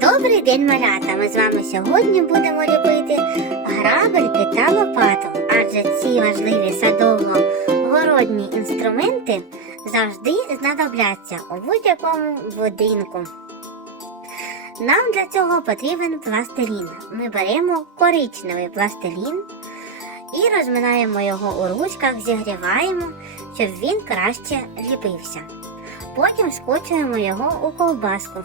Добрий день, малята! Ми з вами сьогодні будемо ліпити грабельки та лопату, адже ці важливі садово-городні інструменти завжди знадобляться у будь-якому будинку. Нам для цього потрібен пластилін. Ми беремо коричневий пластилін і розминаємо його у ручках, зігріваємо, щоб він краще ліпився. Потім скочуємо його у ковбаску,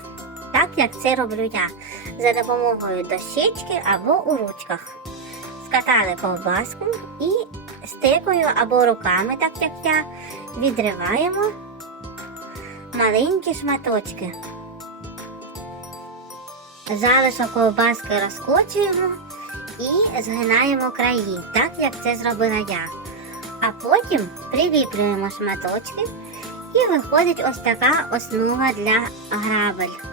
як це роблю я, за допомогою дощечки або у ручках. Скатали ковбаску і стекою або руками, так як я, відриваємо маленькі шматочки. Залишок ковбаски розкочуємо і згинаємо краї, так як це зробила я. А потім приліплюємо шматочки і виходить ось така основа для грабель.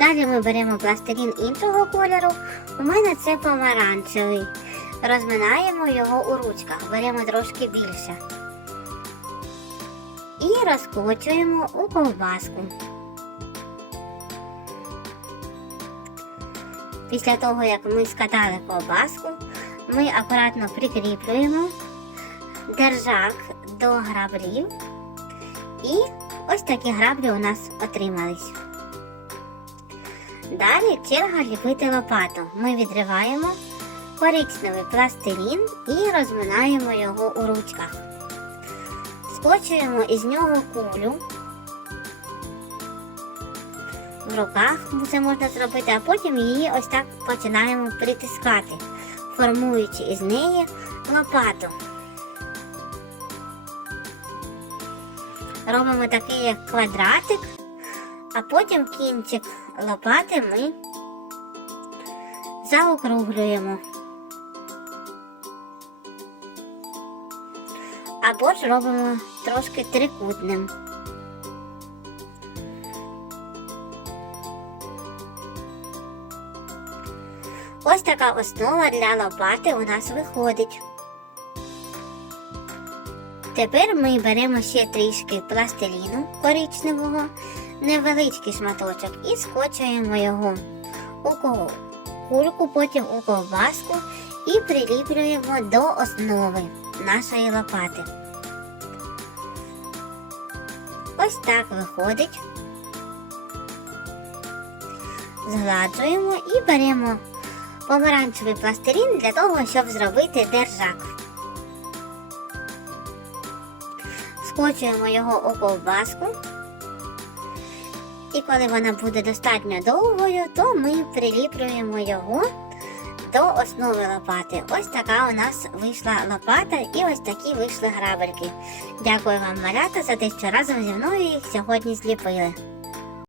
Далі ми беремо пластилін іншого кольору. У мене це помаранчевий. Розминаємо його у ручках, беремо трошки більше. І розкочуємо у ковбаску. Після того, як ми скатали ковбаску, ми акуратно прикріплюємо держак до граблів. І ось такі граблі у нас отримались. Далі черга ліпити лопату. Ми відриваємо коричневий пластилін і розминаємо його у ручках. Скочуємо із нього кулю. В руках це можна зробити, а потім її ось так починаємо притискати, формуючи із неї лопату. Робимо такий як квадратик, а потім кінчик лопати ми заокруглюємо. Або ж робимо трошки трикутним. Ось така основа для лопати у нас виходить. Тепер ми беремо ще трішки пластиліну коричневого, невеличкий шматочок і скочуємо його у кульку, потім у ковбаску і приліплюємо до основи нашої лопати. Ось так виходить. Згладжуємо і беремо помаранчевий пластилін для того, щоб зробити держак. Скочуємо його у ковбаску. І коли вона буде достатньо довгою, то ми приліплюємо його до основи лопати. Ось така у нас вийшла лопата і ось такі вийшли грабельки. Дякую вам, малята, за те, що разом зі мною їх сьогодні зліпили.